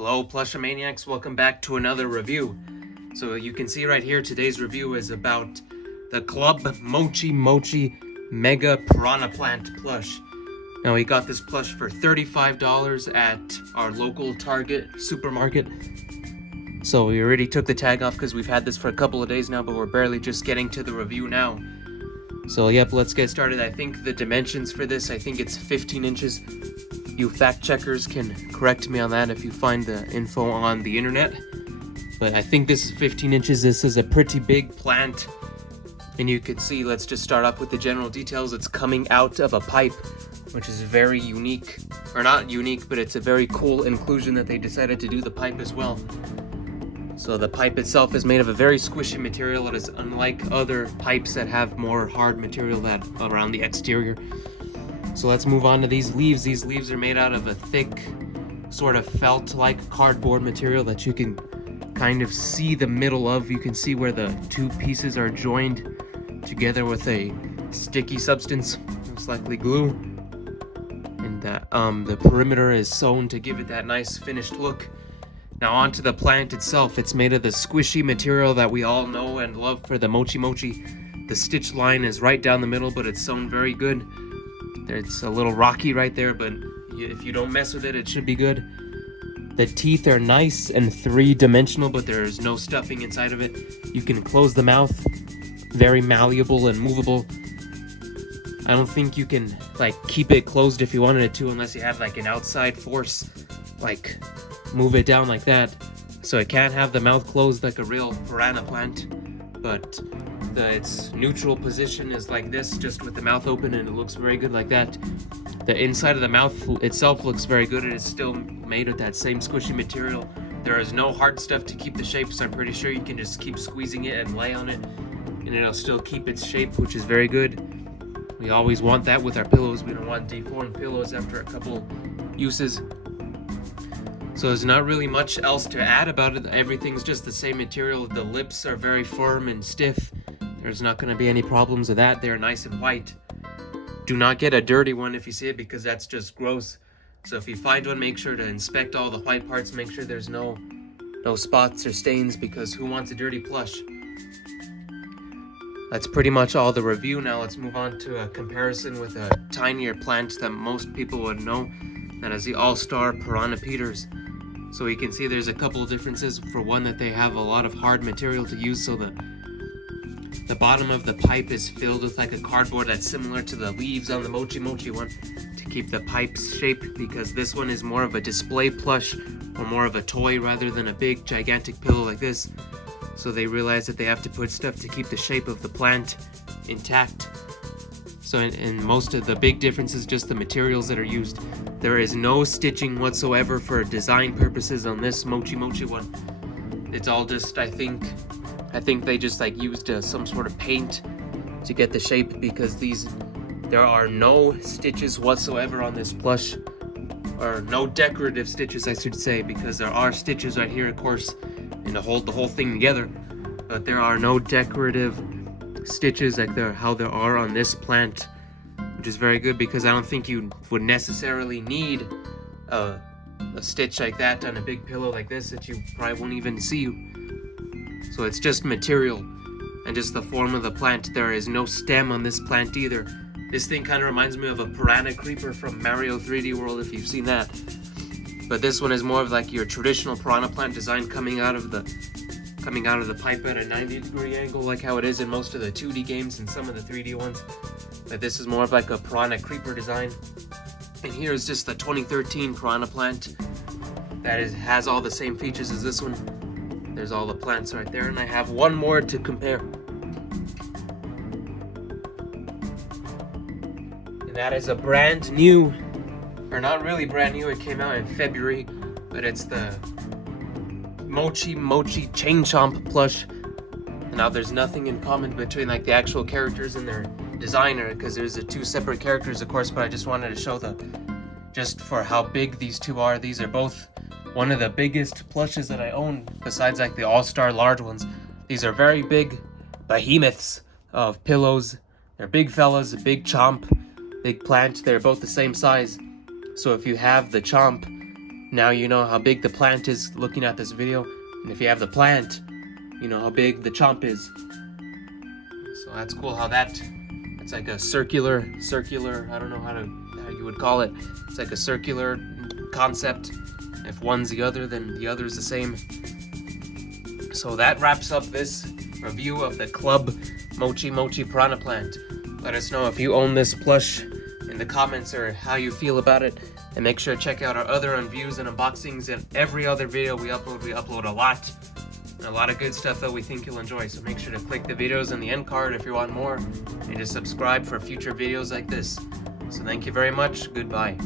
Hello Plushomaniacs, welcome back to another review. So you can see right here, today's review is about the Club Mocchi-Mocchi Mega Piranha Plant plush. Now we got this plush for $35 at our local Target supermarket. So we already took the tag off because we've had this for a couple of days now, but we're barely just getting to the review now. So yep, let's get started. I think the dimensions for this, I think it's 15 inches. You fact checkers can correct me on that if you find the info on the internet. But I think this is 15 inches. This is a pretty big plant. And you can see, let's just start off with the general details. It's coming out of a pipe, which is very unique. Or not unique, but it's a very cool inclusion that they decided to do the pipe as well. So the pipe itself is made of a very squishy material. It is unlike other pipes that have more hard material that around the exterior. So let's move on to these leaves. These leaves are made out of a thick, sort of felt-like cardboard material that you can kind of see the middle of. You can see where the two pieces are joined together with a sticky substance, most likely glue. And the perimeter is sewn to give it that nice finished look. Now onto the plant itself. It's made of the squishy material that we all know and love for the Mocchi-Mocchi. The stitch line is right down the middle, but it's sewn very good. It's a little rocky right there, but if you don't mess with it, it should be good. The teeth are nice and three-dimensional, but there's no stuffing inside of it. You can close the mouth, very malleable and movable. I don't think you can keep it closed if you wanted it to, unless you have an outside force, move it down like that. So it can't have the mouth closed like a real piranha plant, but its neutral position is like this, just with the mouth open, and it looks very good like that. The inside of the mouth itself looks very good. It is still made with that same squishy material. There is no hard stuff to keep the shape, so I'm pretty sure you can just keep squeezing it and lay on it, and it'll still keep its shape, which is very good. We always want that with our pillows. We don't want deformed pillows after a couple uses. So there's not really much else to add about it. Everything's just the same material. The lips are very firm and stiff. There's not going to be any problems with that. They're nice and white. Do not get a dirty one if you see it, because that's just gross. So if you find one, make sure to inspect all the white parts. Make sure there's no spots or stains, because who wants a dirty plush? That's pretty much all the review. Now let's move on to a comparison with a tinier plant that most people would know. That is the All-Star Piranha Peters. So you can see there's a couple of differences. For one, that they have a lot of hard material to use, so the bottom of the pipe is filled with a cardboard that's similar to the leaves on the Mocchi-Mocchi one to keep the pipe's shape, because this one is more of a display plush or more of a toy rather than a big gigantic pillow like this. So they realize that they have to put stuff to keep the shape of the plant intact. So in most of the big difference is just the materials that are used. There is no stitching whatsoever for design purposes on this Mocchi-Mocchi one. It's all just, I think they just used some sort of paint to get the shape, because there are no stitches whatsoever on this plush, or no decorative stitches I should say, because there are stitches right here of course and to hold the whole thing together, but there are no decorative stitches how there are on this plant, which is very good, because I don't think you would necessarily need a stitch like that on a big pillow like this that you probably won't even see. So it's just material and just the form of the plant. There is no stem on this plant either. This thing kind of reminds me of a Piranha creeper from Mario 3D World, if you've seen that. But this one is more of your traditional piranha plant design, coming out of the pipe at a 90-degree angle, like how it is in most of the 2D games and some of the 3D ones. But this is more of a Piranha creeper design. And here is just the 2013 piranha plant that has all the same features as this one. There's all the plants right there, and I have one more to compare. And that is a brand new, or not really brand new, it came out in February, but it's the Mocchi-Mocchi Chain Chomp plush. And now there's nothing in common between the actual characters and their designer, because there's the two separate characters of course, but I just wanted to show just for how big these two are. These are both one of the biggest plushes that I own, besides the All-Star large ones. These are very big behemoths of pillows. They're big fellas, a big chomp, big plant. They're both the same size. So if you have the chomp, Now you know how big the plant is looking at this video, and if you have the plant, you know how big the chomp is. So that's cool how it's like a circular, I don't know how you would call it. It's like a circular concept. If one's the other, then the other's the same. So that wraps up this review of the Club Mocchi-Mocchi Piranha plant. Let us know if you own this plush in the comments or how you feel about it. And make sure to check out our other reviews and unboxings and every other video we upload. We upload a lot. A lot of good stuff that we think you'll enjoy. So make sure to click the videos in the end card if you want more. And to subscribe for future videos like this. So thank you very much. Goodbye.